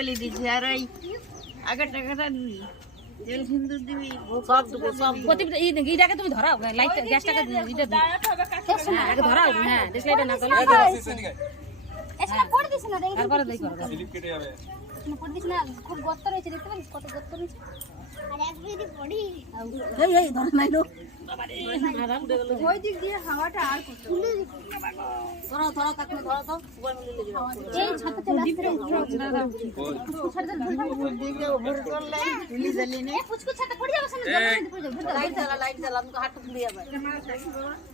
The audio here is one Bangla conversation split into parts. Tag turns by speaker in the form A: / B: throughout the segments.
A: বলে দিচ্ছি আর ওই আগের টাকাটা দিবি তেল সিন্দুর দিবি সব দেবো সব
B: প্রতিটা ইটাকে তুমি ধরাও লাইটটা গ্যাসটাকে। হ্যাঁ আগে ধরাও হ্যাঁ না করলে
C: দেখি
B: তারপরে করে
C: না খুব গর্ত রয়েছে দেখতে পারিস কত গর্ত রয়েছে? আর এক যদি পড়ি।
B: এই এই ধরে নাই লো
C: ওই দিক দিয়ে হাওয়াটা আর কত তুলে
B: ধরাও ধরাও কাকনে তো।
C: এই ছাতা চলে আসছে পুচকু ছাতা পড়ে যাবে সামনে
B: লাইট জ্বালা লাইট জ্বালা আমি হাত পুড়ে যাবে।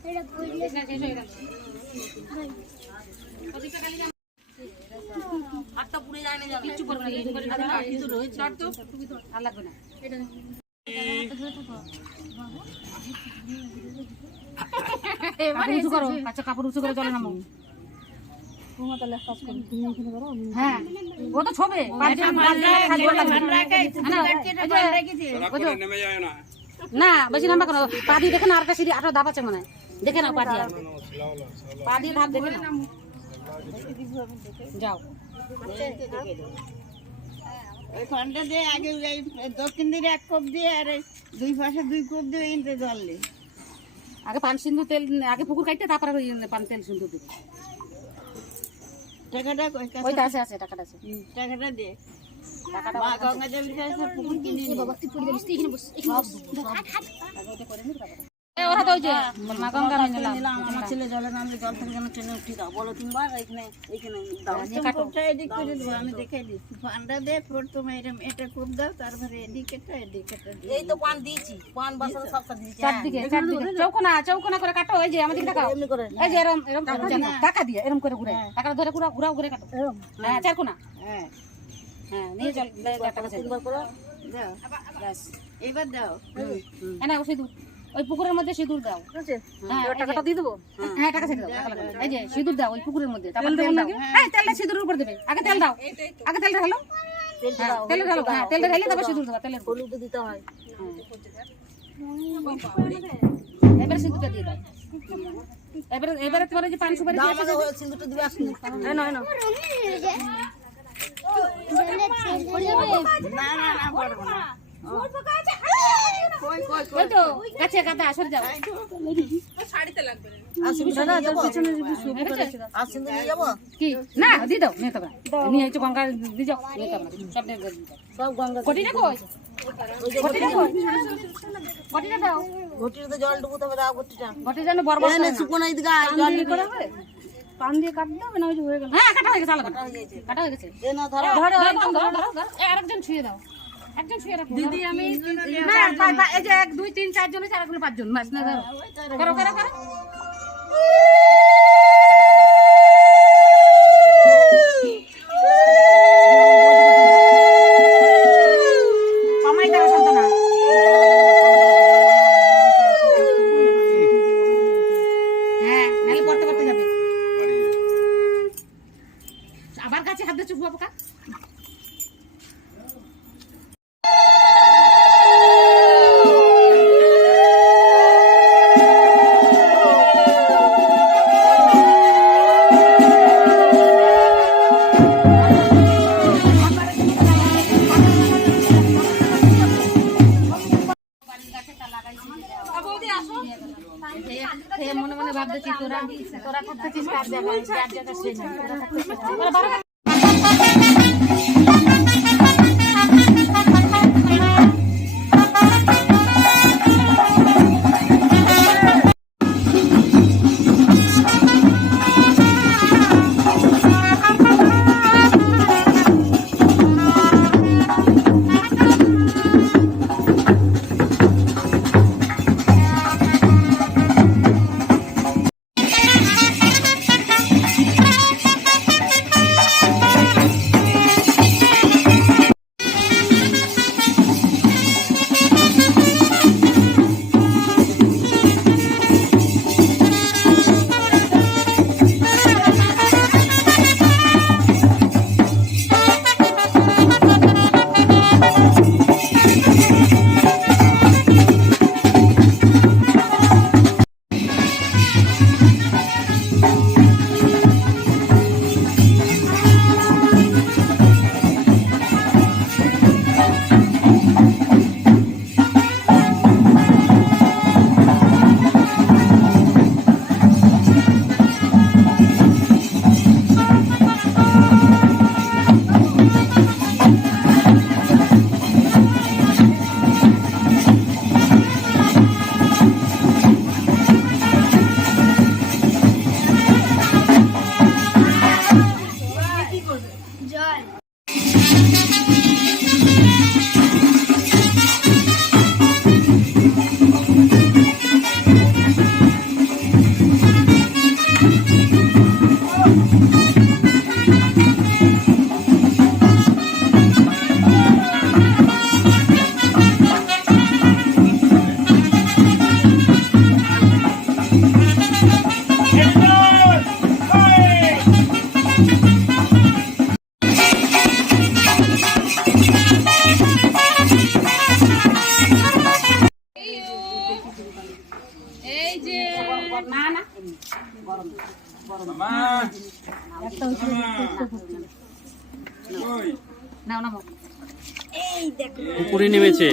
C: এটা
B: পুড়ে জানো কিচ্ছু করবে না রয়েছে আর আর লাগবে না উঁচু করো আচ্ছা কাপড় উঁচু করে চলে নামো হ্যাঁ ও তো ছবে। না, না বেশি নাম্বার দিয়ে দেখে না আরেকটা সিঁড়ি আরও ধাপ আছে মনে হয় দেখে নাও পা দিয়ে পা দিয়ে ধাপ দেখে নাও যাও।
A: ওই দিয়ে আগে এই দক্ষিণ দিকে এক কোপ দিয়ে আর দুই পাশে দুই কোপ দিয়ে ইনতে জ্বললে
B: আগে পান সিন্ধু তেল আগে পুকুর কাটতে তারপরে পান তেল সিন্ধু দিবে
A: টাকাটা
B: ওইটা আছে আছে টাকাটা আছে।
A: টাকাটা দে।
B: টাকাটা
A: গঙ্গা জল পুকুর কিনে
C: বাবা তুই পড়ে যাবি এখানে বস এখানে বস। হাট হাট।
B: এ, ওরা তো ওই যে মা গঙ্গা নয় নিলাম
A: আমার ছেলে জলে নামলে জল থেকে যেন টেনে উঠি দাও। বলো তিনবার এখানে এখানে দাও। এদিক করে দেবো আমি দেখে দিচ্ছি ফান্ডা দে প্রথমে এরম এটা কোপ দাও তারপরে এদিকেটা এদিকেটা দিয়ে
B: এই তো পান দিয়েছি পান বাসন সব দিয়েছি। চারদিকে চারদিকে। চৌকোনা চৌকোনা করে কাটো এই যে আমাদের দেখাও এই যে এরম এরম টাকা দিয়ে এরম করে ঘুরে। টাকাটা ধরে ঘুরা ঘুরাও ঘুরে কাটো। হ্যাঁ চারকোনা।
A: হ্যাঁ।
B: হ্যাঁ নিয়ে চল টাকা তিনবার করো।
A: দাও এবার দাও।
B: হ্যাঁ না ও সিঁদুর ওই পুকুরের মধ্যে সিঁদুর দাও। হ্যাঁ টাকাটা দিয়ে দেবো? হ্যাঁ টাকা ছেড়ে দাও টাকা। এই যে সিঁদুর দাও ওই পুকুরের মধ্যে। তারপর তেল দাও। হ্যাঁ তেলটা সিঁদুরের উপর দেবে। আগে তেল দাও। আগে তেলটা ঢালো। হ্যাঁ তেল ঢালো। হ্যাঁ তেলটা ঢালে তারপর সিঁদুর দেবা তেলের হলুদ দিতে হয়। এবারে সিঁদুরটা দিয়ে দাও। এবারে এবারে তোমার এই যে পান সুপারি সিঁদুরটা দিবে হ্যাঁ
A: না। কই কই কই?
B: ওই তো কাছে কাছে আসর যাও। কি? না দাও নিয়ে হচ্ছে গঙ্গা যাও। সব গঙ্গা কটিটা কই? কটিটা দাও।
A: জল দাও ঘটিটা। শুকনো এদিকে
B: পান দিয়ে কাটতে হবে না ওই যে হয়ে গেল? হ্যাঁ কাটা হয়ে গেছে আলাদা। কাটা হয়ে গেছে।
A: এ না ধরো
B: ধরো ধরো ধরো ধরো ধরো এ, আরেকজন ছুঁয়ে দাও। একজন রাখো। দিদি আমি না পা- এই যে এক দুই তিন চার জন চারগুলো পাঁচজন। মাস না করো করো করো। 问一下现在谁能用到它怎么这么
D: 帅
B: Thank you.
E: পুকুরে নেমেছে।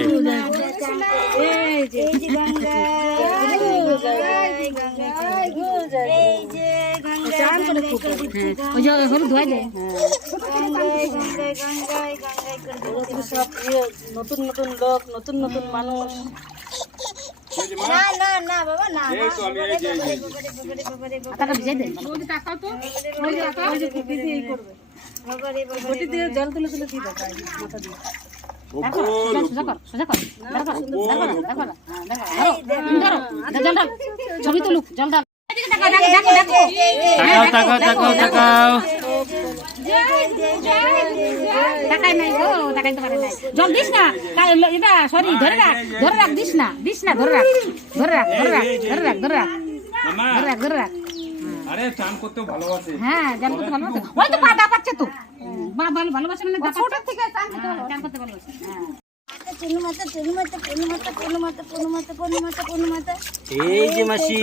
A: নতুন নতুন লোক নতুন নতুন মানুষ।
C: না না না বাবা না
D: এই তো আমি এই যে এই যে, এই যে।
B: টাকা ভিজাই দে ওই তাকাও তো ওই যে তাকাও ওই যে
A: কুপি দিয়ে করবে কুপি দিয়ে জল তুলে তুলে দিয়ে দাও মাথা দিয়ে
D: ওপো,
B: সোজা কর সোজা কর দেখো দেখো দেখো হ্যাঁ দেখো ধরো জল দাও ছবি তুলুক জল দাও
E: তাকাও তাকাও তাকাও তাকাও
B: তাকাই নাই গো তাকাইতে পারে নাই। জল দিস না এটা সরি ধরে রাখ ধরে রাখ দিস না দিস না ধরে রাখ ধরে রাখ ধরে রাখ ধরে রাখ ধরে রাখ ধরে রাখ ধরে রাখ।
D: আরে চান ভালোবাসে।
B: হ্যাঁ জান করতে ভালোবাসে। ওই তো পা তো। বা ভালো ভালোবাসে মানে ছোট থেকে চান করতে ভালোবাসে।
E: এই যে মাসি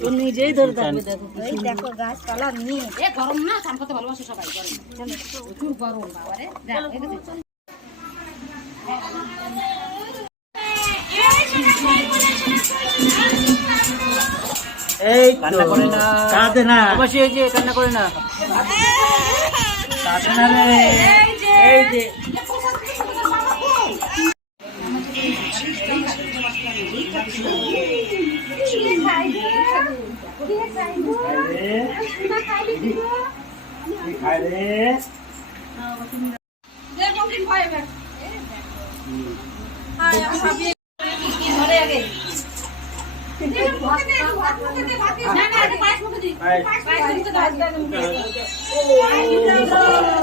A: ও নিজেই ধরে থাকবে দেখো
C: এই দেখো গাছপালা নিয়ে
B: এ গরম না
E: এই কান্না করে না কাঁদে না মাসি এই যে কান্না করে না কাঁদে না রে এই যে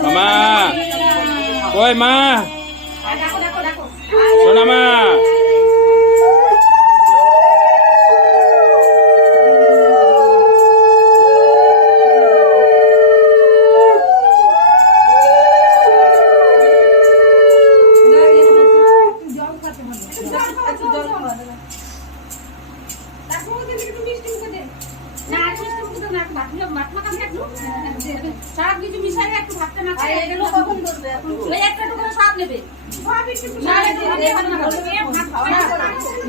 D: মামা কই মা সোনা মা
B: সব কিছু মিশাই একটু ভাতটা না খাই এগুলো কখন করবে ওই একটা টুকরো সব নেবে সব একটু একটু না রে দিয়ে ভাত না করবে ভাত খাওয়া না খাওয়ানো হোক তারপর করবে একটা টুকরো হাত আঙুল দিয়ে ছয় ছয়
D: বল,
B: টুকরো
D: রাখ, রাখ, রাখ।
B: মিশিয়ে খাও। মাথায় একটা ভাত মুখে দাও এই যে এই বাটি থেকে তরকারি মশলা সব দিয়ে হ্যাঁ, একটু টুকরো ছয় ছয় নাও। নিয়ে নিয়ে না, নিয়ে নিয়ে খাও। হ্যাঁ, হ্যাঁ, হ্যাঁ, ব্যাস। হ্যাঁ, একটু লাগাই না, হ্যাঁ, ওই হবে। এবার একটা মুখে দাও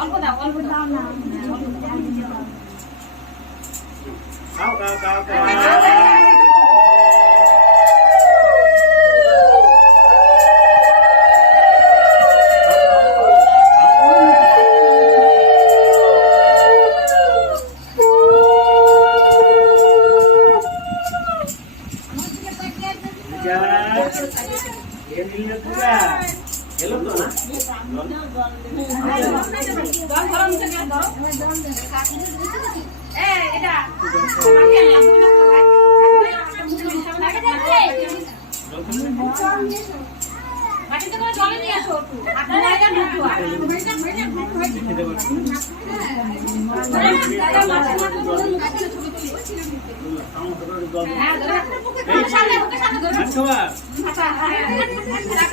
B: অল্প দাও অল্প দাও। না
E: Out, out, out! cao.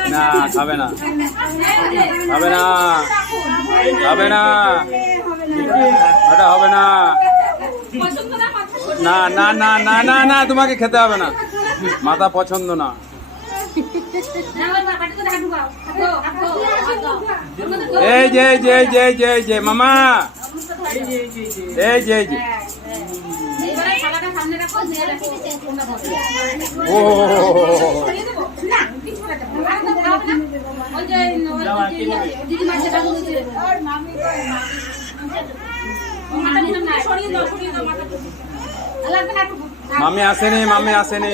E: না
D: খাবে না। খাবে না। খাবে না। ওটা হবে না।
B: না,
D: না না না না না তোমাকে খেতে হবে না মাথা পছন্দ না। এই যে যে যে যে যে মামা এই যে যে ও।
B: মাথা
D: মামি আসেনি মামি আসেনি।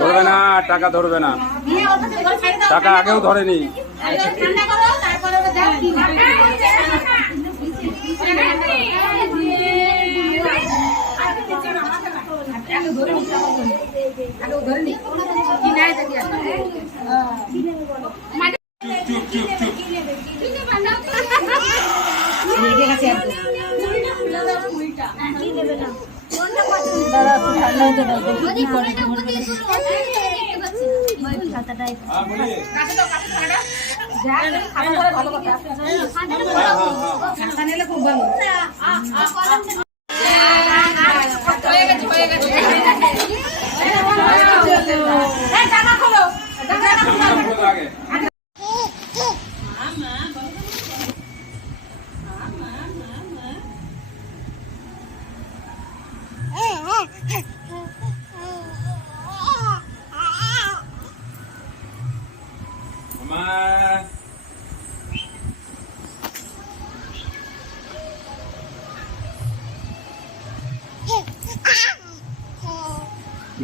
D: ধরবে না টাকা ধরবে না। টাকা আগেও ধরেনি
B: ঠান্ডা করো তারপরে ওটা দাও কি ধরে নি কি নাই দেখি খাতা নিলে খুব ভালো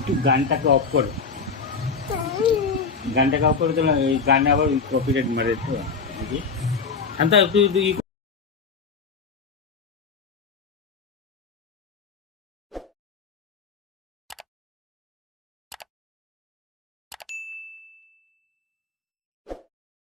F: একটু গানটাকে অফ করো গানটাকে অফ করে দিলাম এই গানে আবার কপিরাইট মারে তো নাকি শান্তা একটু একটু ই